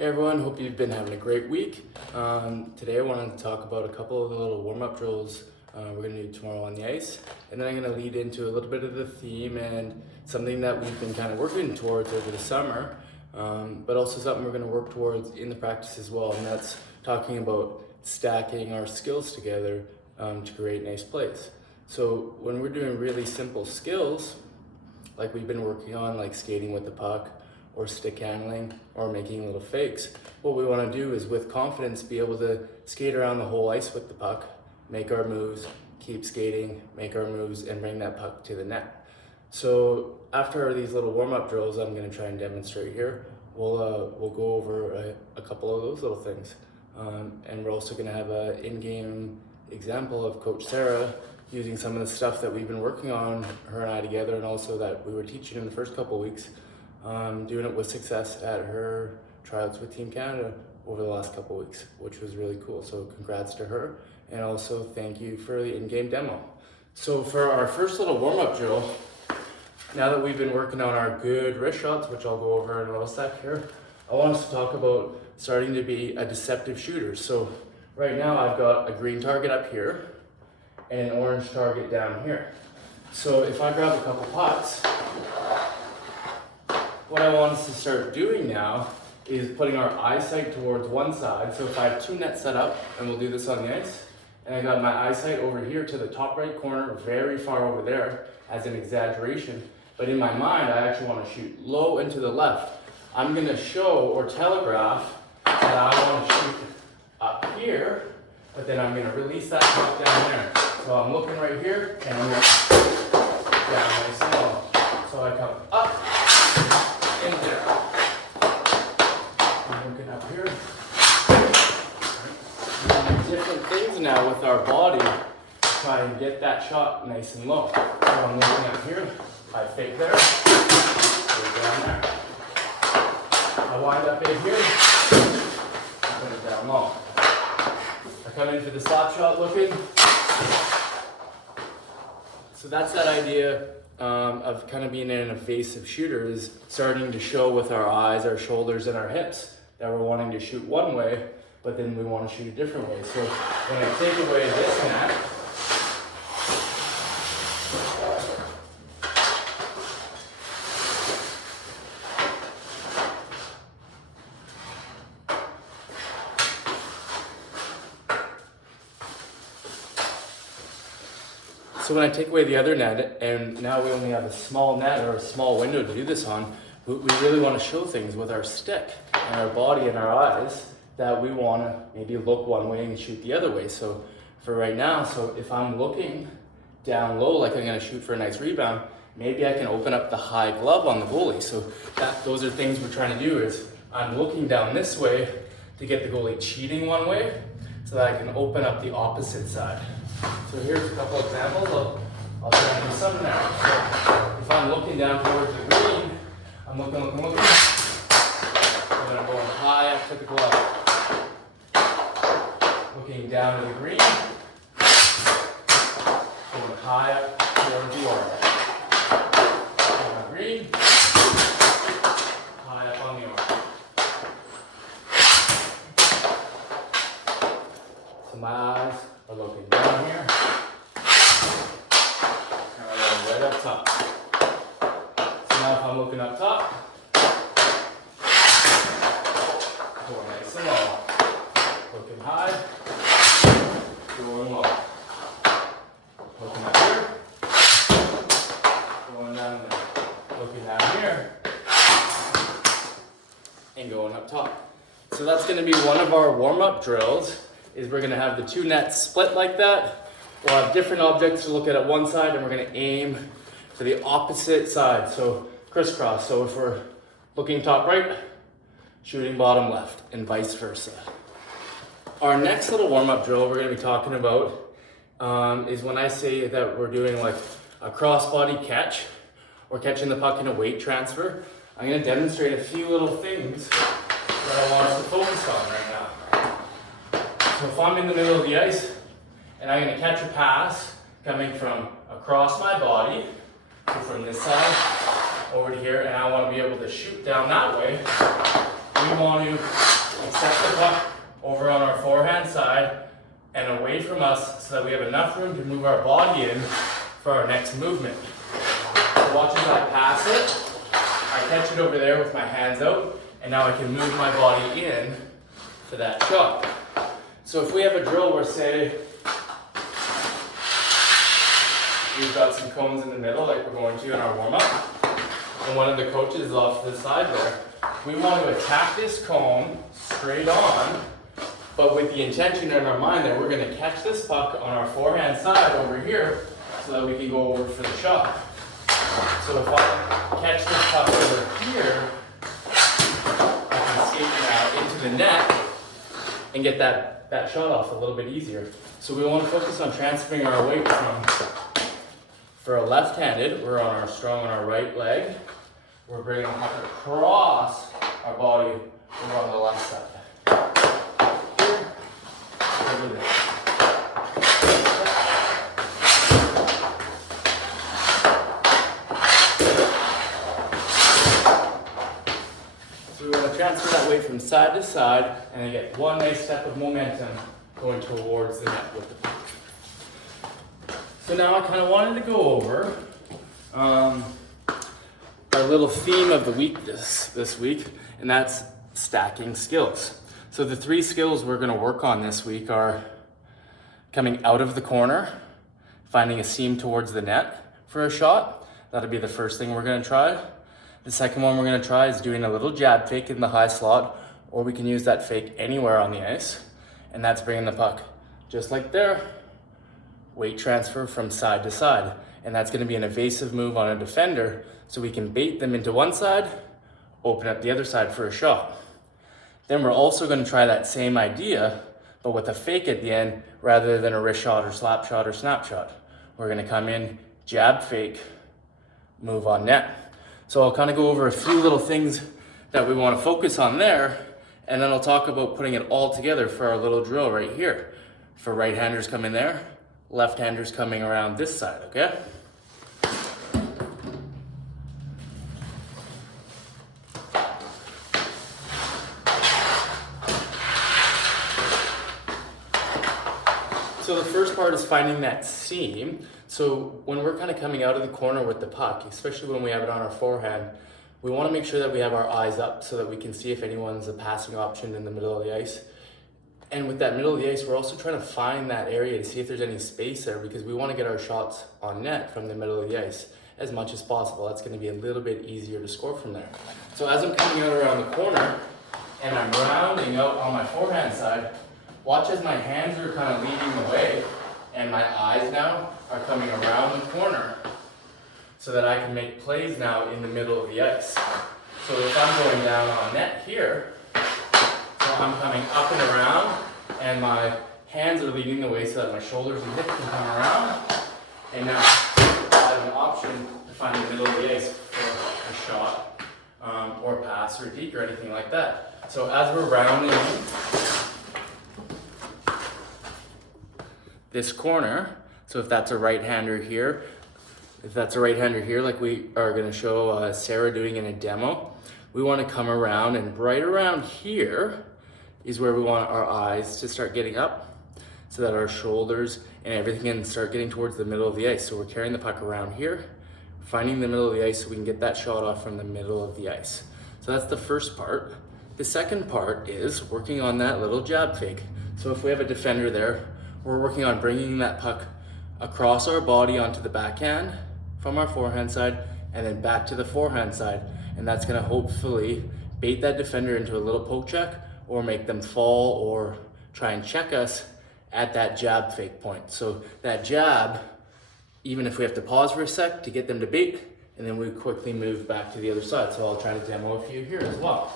Hey everyone, hope you've been having a great week. Today I wanted to talk about a couple of the little warm-up drills we're going to do tomorrow on the ice. And then I'm going to lead into a little bit of the theme and something that we've been kind of working towards over the summer, but also something we're going to work towards in the practice as well. And that's talking about stacking our skills together to create nice plays. So when we're doing really simple skills, like we've been working on, like skating with the puck, or stick handling, or making little fakes. What we want to do is with confidence be able to skate around the whole ice with the puck, make our moves, keep skating, make our moves, and bring that puck to the net. So after these little warm-up drills I'm going to try and demonstrate here, we'll go over a couple of those little things. And we're also going to have an in-game example of Coach Sarah using some of the stuff that we've been working on, her and I together, and also that we were teaching in the first couple of weeks. Doing it with success at her tryouts with Team Canada over the last couple of weeks, which was really cool. So congrats to her, and also thank you for the in-game demo. So for our first little warm-up drill, now that we've been working on our good wrist shots, which I'll go over in a little sec here, I want us to talk about starting to be a deceptive shooter. So right now I've got a green target up here and an orange target down here. So if I grab a couple pucks, what I want us to start doing now is putting our eyesight towards one side. So if I have two nets set up, and we'll do this on the ice, and I got my eyesight over here to the top right corner, very far over there as an exaggeration, but in my mind I actually want to shoot low and to the left. I'm going to show or telegraph that I want to shoot up here, but then I'm going to release that puck down there. So I'm looking right here, and I'm going to down nice and low. So I come up, in there. I'm looking up here. We're doing different things now with our body to try and get that shot nice and low. So I'm looking up here. I fake there. Go down there. I wind up in here. I put it down low. I come in for the slap shot looking. So that's that idea of kind of being an evasive shooter, is starting to show with our eyes, our shoulders, and our hips that we're wanting to shoot one way, but then we want to shoot a different way. So when I take away this net, so when I take away the other net, and now we only have a small net or a small window to do this on, we really want to show things with our stick and our body and our eyes that we want to maybe look one way and shoot the other way. So for right now, so if I'm looking down low like I'm going to shoot for a nice rebound, maybe I can open up the high glove on the goalie. So those are things we're trying to do, is I'm looking down this way to get the goalie cheating one way so that I can open up the opposite side. So here's a couple examples. I'll try and do some now. So if I'm looking down towards the green, I'm looking. And then I'm going high up to the glove. Looking down to the green. Going high up towards the orange. On the green. High up on the orange. So my eyes are looking down here. And we're going right up top. So now if I'm looking up top, going nice and low. Looking high, going low. Looking up here, going down there. Looking down here, and going up top. So that's going to be one of our warm-up drills, is we're going to have the two nets split like that. We'll have different objects to look at one side, and we're going to aim for the opposite side, so crisscross. So if we're looking top right, shooting bottom left, and vice versa. Our next little warm-up drill we're going to be talking about is when I say that we're doing like a crossbody catch, or catching the puck in a weight transfer. I'm going to demonstrate a few little things that I want us to focus on right now. So if I'm in the middle of the ice, and I'm going to catch a pass coming from across my body, so from this side over to here, and I want to be able to shoot down that way, we want to from us so that we have enough room to move our body in for our next movement. So watch as I pass it, I catch it over there with my hands out, and now I can move my body in for that shot. So if we have a drill where, say, we've got some cones in the middle like we're going to in our warm-up, and one of the coaches is off to the side there, we want to attack this cone straight on, but with the intention in our mind that we're going to catch this puck on our forehand side over here so that we can go over for the shot. So if I catch this puck over here, I can skate now into the net and get that shot off a little bit easier. So we want to focus on transferring our weight from, for a left-handed, we're strong on our right leg. We're bringing the puck across our body over on the left side. Here, over there. So we want to transfer that weight from side to side and then get one nice step of momentum going towards the net with the puck. So now I kind of wanted to go over our little theme of the week this week, and that's stacking skills. So the 3 skills we're going to work on this week are coming out of the corner, finding a seam towards the net for a shot. That'll be the first thing we're going to try. The second one we're going to try is doing a little jab fake in the high slot, or we can use that fake anywhere on the ice, and that's bringing the puck just like there, weight transfer from side to side, and that's going to be an evasive move on a defender, so we can bait them into one side, open up the other side for a shot. Then we're also going to try that same idea, but with a fake at the end rather than a wrist shot or slap shot or snap shot. We're going to come in, jab fake, move on net. So I'll kind of go over a few little things that we want to focus on there, and then I'll talk about putting it all together for our little drill right here. For right-handers coming there, left-handers coming around this side, okay? So the first part is finding that seam. So when we're kind of coming out of the corner with the puck, especially when we have it on our forehand, we want to make sure that we have our eyes up so that we can see if anyone's a passing option in the middle of the ice. And with that middle of the ice, we're also trying to find that area to see if there's any space there, because we want to get our shots on net from the middle of the ice as much as possible. That's going to be a little bit easier to score from there. So as I'm coming out around the corner and I'm rounding out on my forehand side, watch as my hands are kind of leading the way and my eyes now are coming around the corner so that I can make plays now in the middle of the ice. So if I'm going down on net here, so I'm coming up and around and my hands are leading the way so that my shoulders and hips can come around, and now I have an option to find the middle of the ice for a shot or a pass or a deke or anything like that. So as we're rounding this corner, so if that's a right-hander here, like we are going to show Sarah doing in a demo, we want to come around, and right around here is where we want our eyes to start getting up so that our shoulders and everything can start getting towards the middle of the ice. So we're carrying the puck around here, finding the middle of the ice so we can get that shot off from the middle of the ice. So that's the first part. The second part is working on that little jab fake. So if we have a defender there, we're working on bringing that puck across our body onto the backhand from our forehand side and then back to the forehand side. And that's gonna hopefully bait that defender into a little poke check or make them fall or try and check us at that jab fake point. So that jab, even if we have to pause for a sec to get them to bait, and then we quickly move back to the other side. So I'll try to demo a few here as well.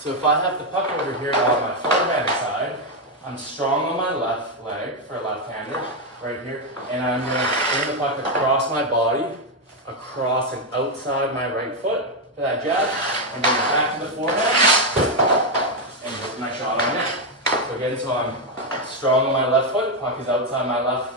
So if I have the puck over here on my forehand side, I'm strong on my left leg for a left-hander, right here, and I'm gonna bring the puck across my body, across and outside my right foot for that jab, and bring it back to the forehand, and hit my shot on it. So again, so I'm strong on my left foot, puck is outside my left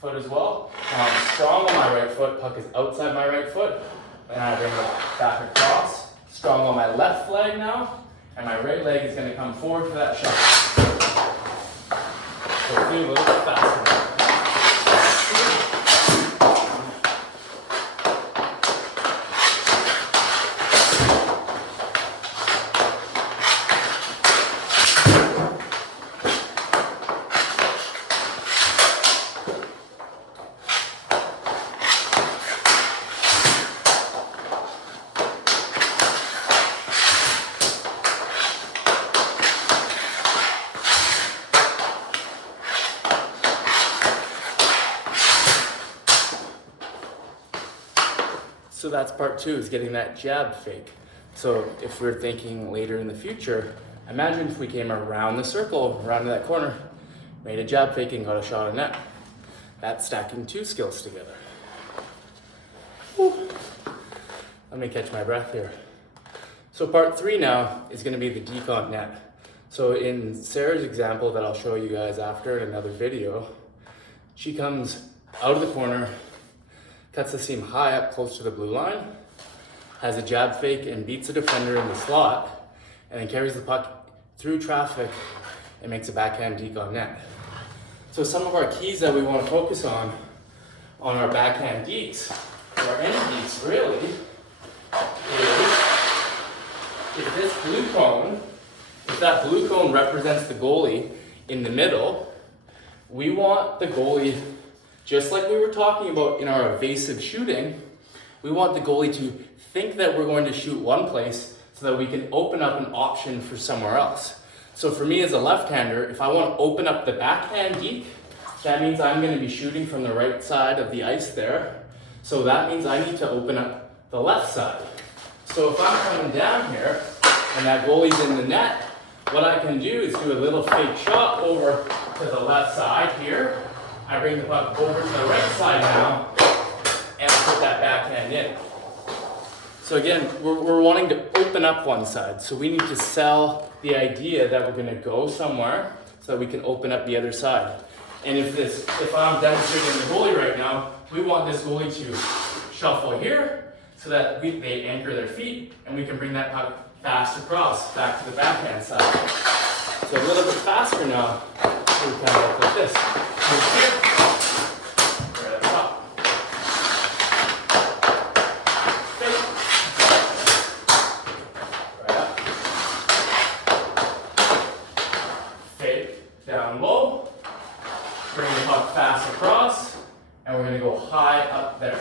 foot as well. Now I'm strong on my right foot, puck is outside my right foot. And I bring it back across, strong on my left leg now, and my right leg is going to come forward for that shot. So do a little bit faster. So that's part two, is getting that jab fake. So if we're thinking later in the future, imagine if we came around the circle, around to that corner, made a jab fake and got a shot on net. That's stacking two skills together. Whew. Let me catch my breath here. So part three now is gonna be the decon net. So in Sarah's example that I'll show you guys after in another video, she comes out of the corner, cuts the seam high up close to the blue line, has a jab fake and beats the defender in the slot, and then carries the puck through traffic and makes a backhand decon net. So some of our keys that we want to focus on our backhand dekes, or any dekes really, is if this blue cone, if that blue cone represents the goalie in the middle, we want the goalie, just like we were talking about in our evasive shooting, we want the goalie to think that we're going to shoot one place so that we can open up an option for somewhere else. So for me as a left-hander, if I want to open up the backhand deke, that means I'm going to be shooting from the right side of the ice there. So that means I need to open up the left side. So if I'm coming down here and that goalie's in the net, what I can do is do a little fake shot over to the left side here. I bring the puck over to the right side now, and I put that backhand in. So again, we're wanting to open up one side. So we need to sell the idea that we're gonna go somewhere so that we can open up the other side. And if I'm demonstrating the goalie right now, we want this goalie to shuffle here so that they anchor their feet and we can bring that puck fast across, back to the backhand side. So a little bit faster now, we kind of look like this. Move here, right up top. Fake. Right up. Fake, down low. Bring the puck fast across, and we're going to go high up there.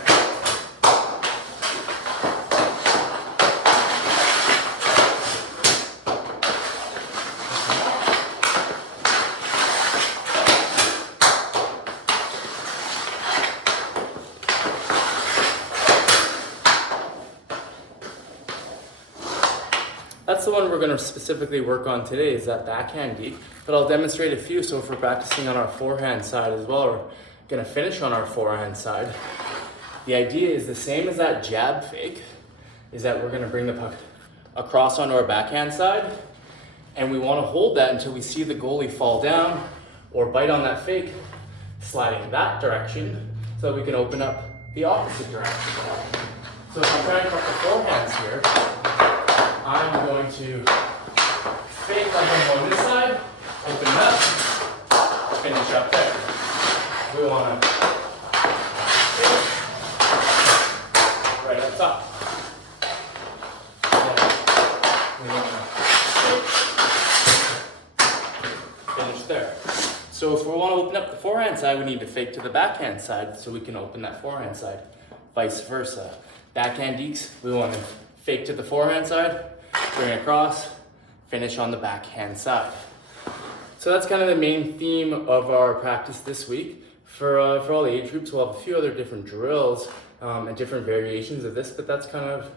That's the one we're going to specifically work on today, is that backhand deke, but I'll demonstrate a few. So if we're practicing on our forehand side as well, we're going to finish on our forehand side. The idea is the same as that jab fake, is that we're going to bring the puck across onto our backhand side, and we want to hold that until we see the goalie fall down or bite on that fake, sliding that direction so that we can open up the opposite direction. So if I'm trying to cut the forehands here, I'm going to fake like I'm on this side, open it up, finish up there. We want to fake right up top. We want to finish there. So if we want to open up the forehand side, we need to fake to the backhand side so we can open that forehand side. Vice versa. Backhand dekes, we want to fake to the forehand side, bring it across, finish on the backhand side. So that's kind of the main theme of our practice this week. For all the age groups, we'll have a few other different drills and different variations of this, but that's kind of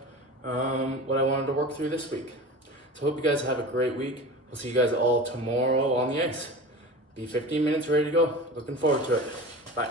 what I wanted to work through this week. So hope you guys have a great week. We'll see you guys all tomorrow on the ice. Be 15 minutes ready to go. Looking forward to it. Bye.